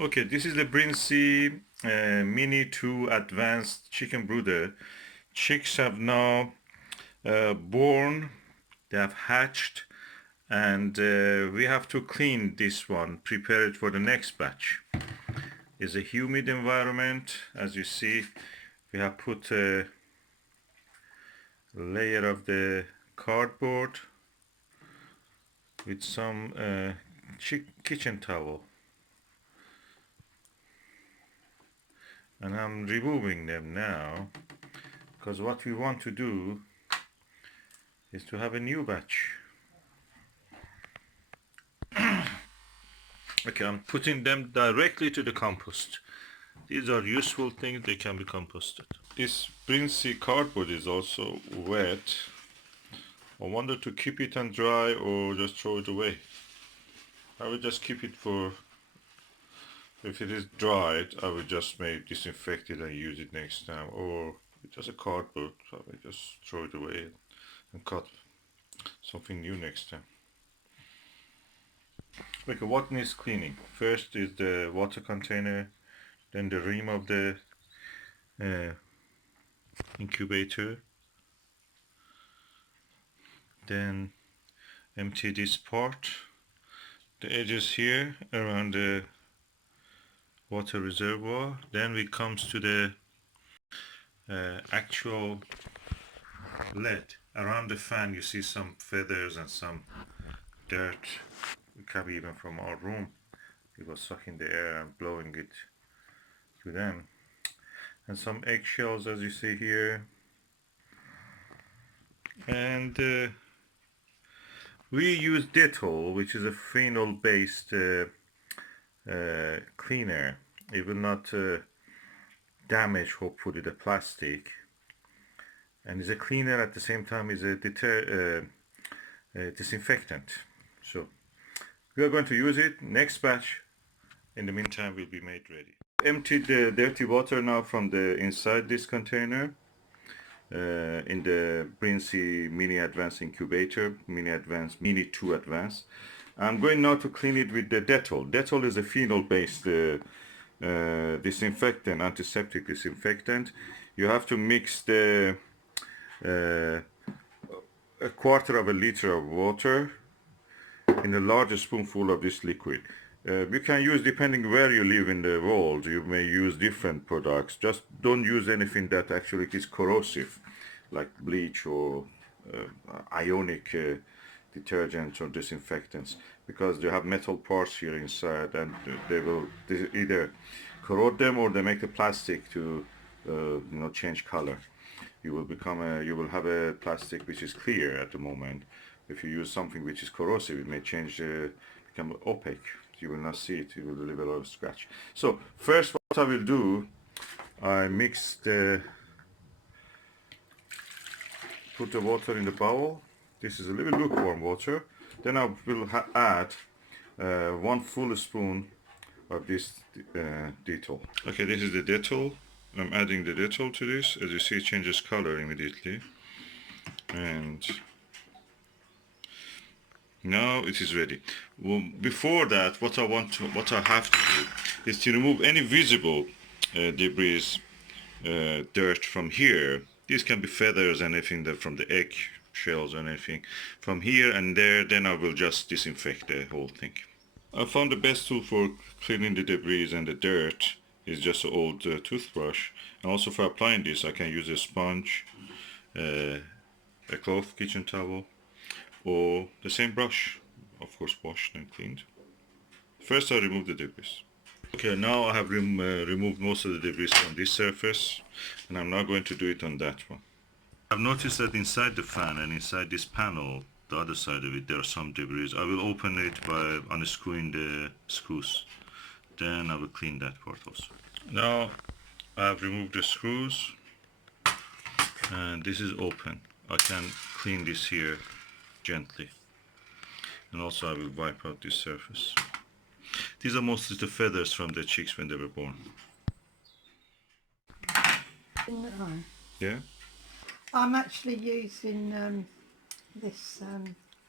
Okay, this is the Brinsea Mini 2 Advanced Chicken Brooder. Chicks have now born, they have hatched, and we have to clean this one, prepare it for the next batch. It's a humid environment. As you see, we have put a layer of the cardboard with some kitchen towel, and I'm removing them now because what we want to do is to have a new batch. Okay, I'm putting them directly to the compost. These are useful things, they can be composted. This Brinsea cardboard is also wet. I wonder to keep it and dry or just throw it away. I will just keep it for, if it is dried, I will just maybe disinfect it and use it next time. Or just a cardboard, I will just throw it away and cut something new next time. Okay, what needs cleaning? First is the water container, then the rim of the uh, incubator, then empty this part, the edges here around the water reservoir. Then we comes to the actual lid. Around the fan you see some feathers and some dirt. It can be even from our room. We was sucking the air and blowing it to them. And some eggshells as you see here. And we use Dettol, which is a phenol based cleaner. It will not damage hopefully the plastic, and is a cleaner at the same time is a disinfectant. So we are going to use it. Next batch in the meantime will be made ready. Emptied the dirty water now from the inside this container in the Brinsea Mini Advanced Incubator, Mini 2 Advanced. I'm going now to clean it with the Dettol. Dettol is a phenol based disinfectant, antiseptic disinfectant. You have to mix the a quarter of a liter of water in a large spoonful of this liquid. You can use, depending where you live in the world, you may use different products. Just don't use anything that actually is corrosive, like bleach or ionic detergents or disinfectants, because they have metal parts here inside, and they will either corrode them or they make the plastic to change color. You will have a plastic which is clear at the moment. If you use something which is corrosive, it may become opaque. You will not see it. You will leave a lot of scratch. So first, what I will do, I put the water in the bowl. This is a little lukewarm water. Then I will add 1 full spoon of this Dettol. Okay, this is the Dettol. I'm adding the Dettol to this. As you see, it changes color immediately. And now it is ready. Well, before that, what I have to do is to remove any visible debris, dirt from here. These can be feathers and anything from the egg shells and anything from here and there. Then I will just disinfect the whole thing. I found the best tool for cleaning the debris and the dirt is just an old toothbrush. And also for applying this, I can use a sponge, a cloth, kitchen towel, or the same brush, of course washed and cleaned. First I remove the debris. Okay, now I have removed most of the debris from this surface, and I'm now going to do it on that one. I've noticed that inside the fan and inside this panel, the other side of it, there are some debris. I will open it by unscrewing the screws. Then I will clean that part also. Now I have removed the screws, and this is open. I can clean this here gently. And also I will wipe out this surface. These are mostly the feathers from the chicks when they were born. No. Yeah? I'm actually using this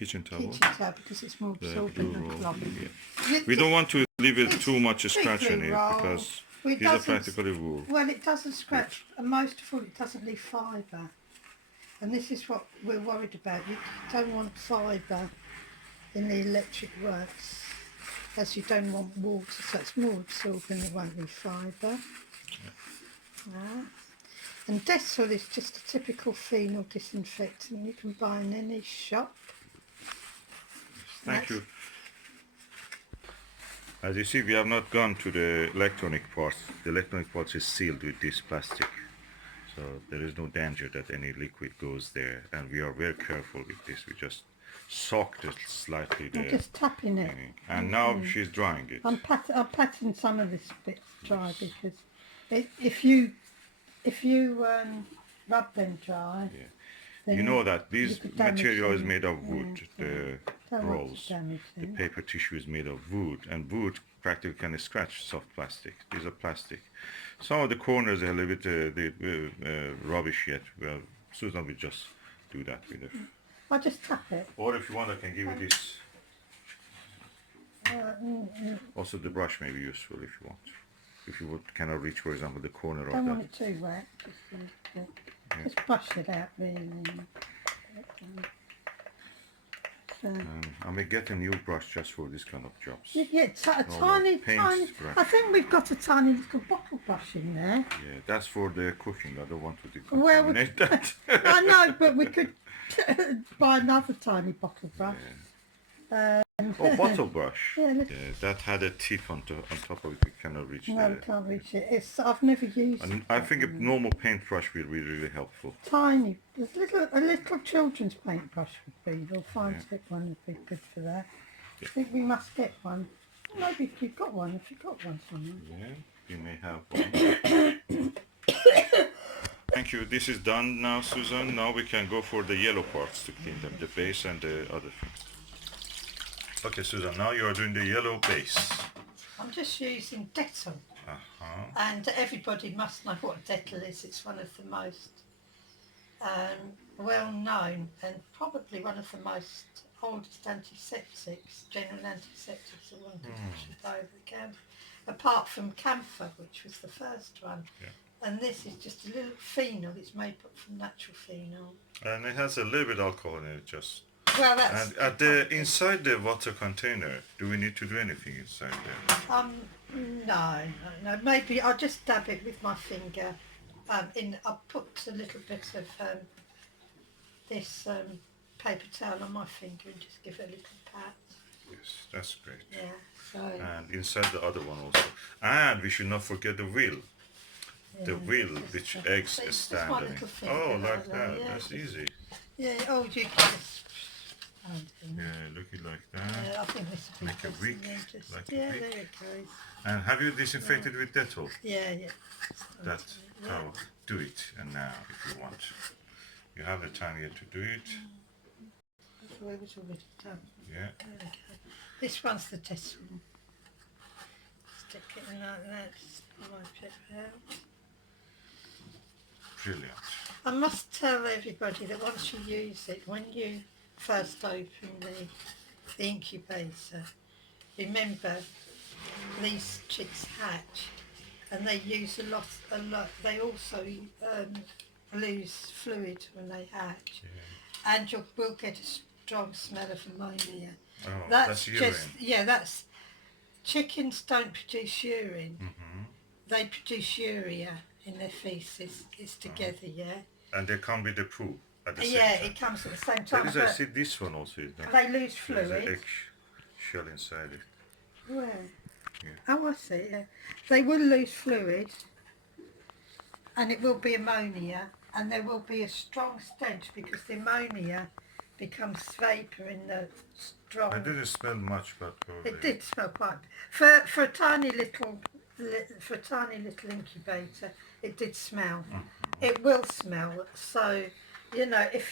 kitchen towel. Because it's more The absorbent blue than roll. cloth. Yeah. We don't want to leave it too much Big scratch in blue it roll. because Well, these are practically wool. Well, it doesn't scratch, and most of all, it doesn't leave fibre. And this is what we're worried about. You don't want fibre in the electric works, as you don't want water, so it's more absorbent, it won't leave fibre. Yeah. And Dettol is just a typical phenol disinfectant you can buy in any shop. Thank you. As you see, we have not gone to the electronic parts. The electronic parts is sealed with this plastic, so there is no danger that any liquid goes there, and we are very careful with this. We just soaked it slightly there. I'm just tapping it. And now she's drying it. I'm patting some of this bit dry because if you rub them dry, You know that this material is made of wood. The don't rolls, damage the them. paper tissue is made of wood, and wood practically can scratch soft plastic. These are plastic. Some of the corners are a little bit rubbish yet. Well, Susan will just do that with it. I'll just tap it. Or if you want, I can give you this. Also, the brush may be useful if you want. If you cannot reach, for example, the corner of Don't that. want it too wet. Just brush it out really. I may get a new brush just for this kind of jobs. Yeah, a tiny. Brush. I think we've got a tiny little bottle brush in there. Yeah, that's for the cooking. I don't want to Well, decontaminate that. I know, but we could buy another tiny bottle brush. Oh, bottle brush. Yeah, that had a tip on top of it. We cannot reach no, we can't reach it. I've never used it. I think a normal paintbrush will be really helpful. Tiny. A little children's paintbrush would be. Or fine tip one would be good for that. I think we must get one. Maybe if you've got one. If you've got one somewhere. Yeah, you may have one. Thank you. This is done now, Susan. Now we can go for the yellow parts to clean them, the base and the other things. Okay, Susan, now you are doing the yellow base. I'm just using Dettol. And everybody must know what Dettol is. It's one of the most well known and probably one of the most oldest antiseptics, general antiseptics that one could actually buy over the counter. Apart from camphor, which was the first one. Yeah. And this is just a little phenol. It's made up from natural phenol. And it has a little bit of alcohol in it, just. Well, that's. And at the inside the water container, do we need to do anything inside there? No. Maybe I'll just dab it with my finger. I'll put a little bit of this paper towel on my finger and just give it a little pat. Yes, that's great. Yeah. So. And inside the other one also. And we should not forget the wheel. Yeah, the wheel which eggs stand on it. Oh, like that. Yeah. That's easy. Yeah. Oh, you can just. Yeah, look it like that. Yeah, I think this will make a wick. Like yeah, a wick. there it goes. And have you disinfected with Dettol? Yeah. That towel. Do it, and now if you want, you have the time here to do it. Where was already done? Yeah. There we go. This one's the Dettol. Stick it in like that. Wipe it out. Brilliant. I must tell everybody that once you use it, when you first open the incubator, remember these chicks hatch and they use a lot. They also lose fluid when they hatch, and you will get a strong smell of ammonia. Oh, that's urine. That's chickens don't produce urine. They produce urea in their feces. It's together, And they come with the poo. At the same time. It comes at the same time. I see this one also. They lose fluid. There's an egg shell inside it. Where? Yeah. Oh, I see. Yeah. They will lose fluid, and it will be ammonia, and there will be a strong stench because the ammonia becomes vapour in the strong. It didn't smell much, but it did smell quite. For a tiny little incubator, it did smell. It will smell. So. You know, if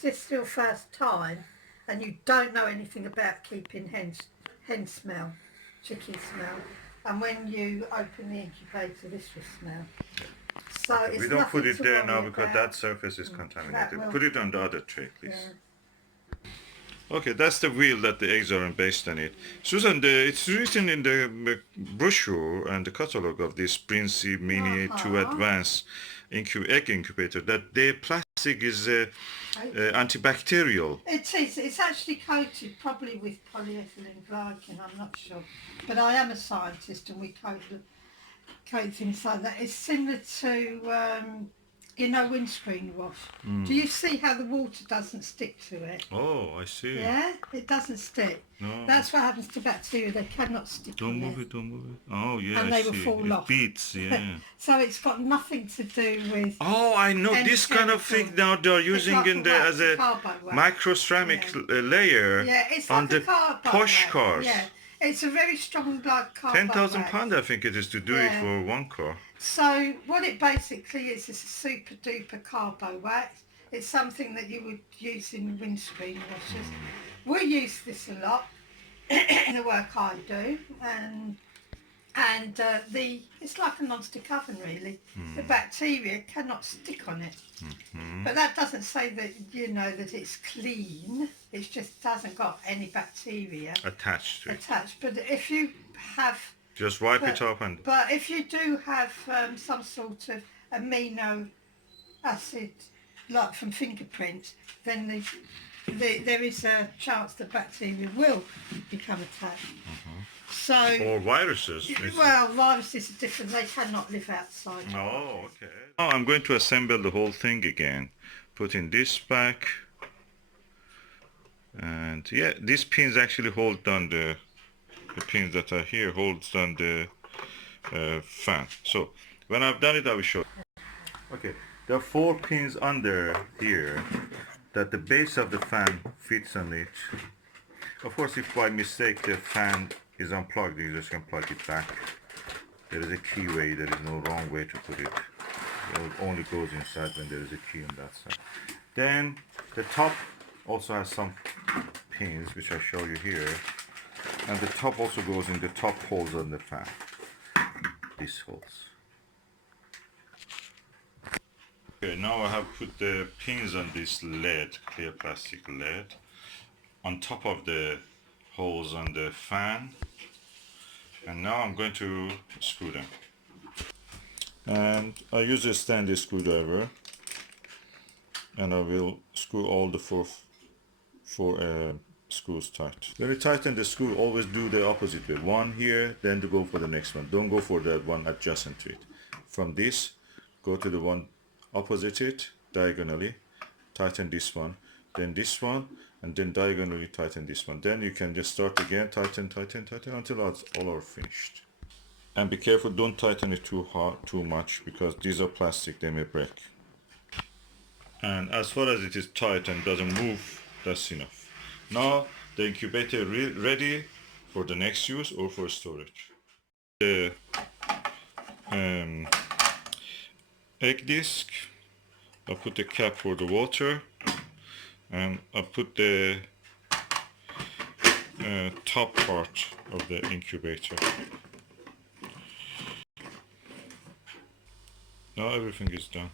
this is your first time and you don't know anything about keeping hen smell, chicken smell, and when you open the incubator, this will smell. So it's we don't put it there now because about. that surface is contaminated. Put it on the other tray, please. Yeah. Okay, that's the wheel that the eggs are based on it. Susan, it's written in the brochure and the catalog of this Brinsea Mini 2 Advanced egg incubator that the plastic is antibacterial. It is. It's actually coated probably with polyethylene glycine. I'm not sure, but I am a scientist, and we coat things like that. It's similar to windscreen wash. Do you see how the water doesn't stick to it? Oh, I see. Yeah, it doesn't stick. No. That's what happens to bacteria. They cannot stick Don't on move it. it, don't move it. Oh, yeah, And I they will see. fall It off. beats, yeah. So it's got nothing to do with. Oh, I know any this kind of thing chemical. now they're using like in the wax, as a carbo wax. microceramic layer Yeah, it's on like the a carbo posh wax. cars. Yeah, it's a very strong like carbo 10,000 wax. pounds I think it is to do it Yeah. for one car. So what it basically is a super duper carbo wax. It's something that you would use in windscreen washers. We use this a lot in the work I do, and it's like a non-stick oven really. The bacteria cannot stick on it, but that doesn't say that that it's clean. It just hasn't got any bacteria Attached to it. But if you have Just wipe it up and... But if you do have some sort of amino acid, like from fingerprints, then there is a chance that bacteria will become attached. So, or viruses. well, viruses are different. They cannot live outside. Oh, okay. Now I'm going to assemble the whole thing again. Putting this back. And yeah, these pins actually hold down the pins that are here holds down the fan. So when I've done it, I will show you. Okay, there are 4 pins under here that the base of the fan fits on it. Of course, if by mistake the fan is unplugged, you just can plug it back. There is a key way, there is no wrong way to put it. It only goes inside when there is a key on that side. Then the top also has some pins, which I show you here. And the top also goes in the top holes on the fan. These holes. Okay, now I have put the pins on this lead, clear plastic lead, on top of the holes on the fan. And now I'm going to screw them. And I use a standard screwdriver. And I will screw all the four screws tight. When you tighten the screw, always do the opposite way. One here, then to go for the next one. Don't go for that one adjacent to it. From this, go to the one opposite it, diagonally. Tighten this one, then this one, and then diagonally tighten this one. Then you can just start again, tighten, tighten, tighten until all are finished. And be careful, don't tighten it too hard, too much, because these are plastic, they may break. And as far as it is tight and doesn't move, that's enough. Now the incubator ready for the next use or for storage. The egg disc, I put the cap for the water, and I put the top part of the incubator. Now everything is done.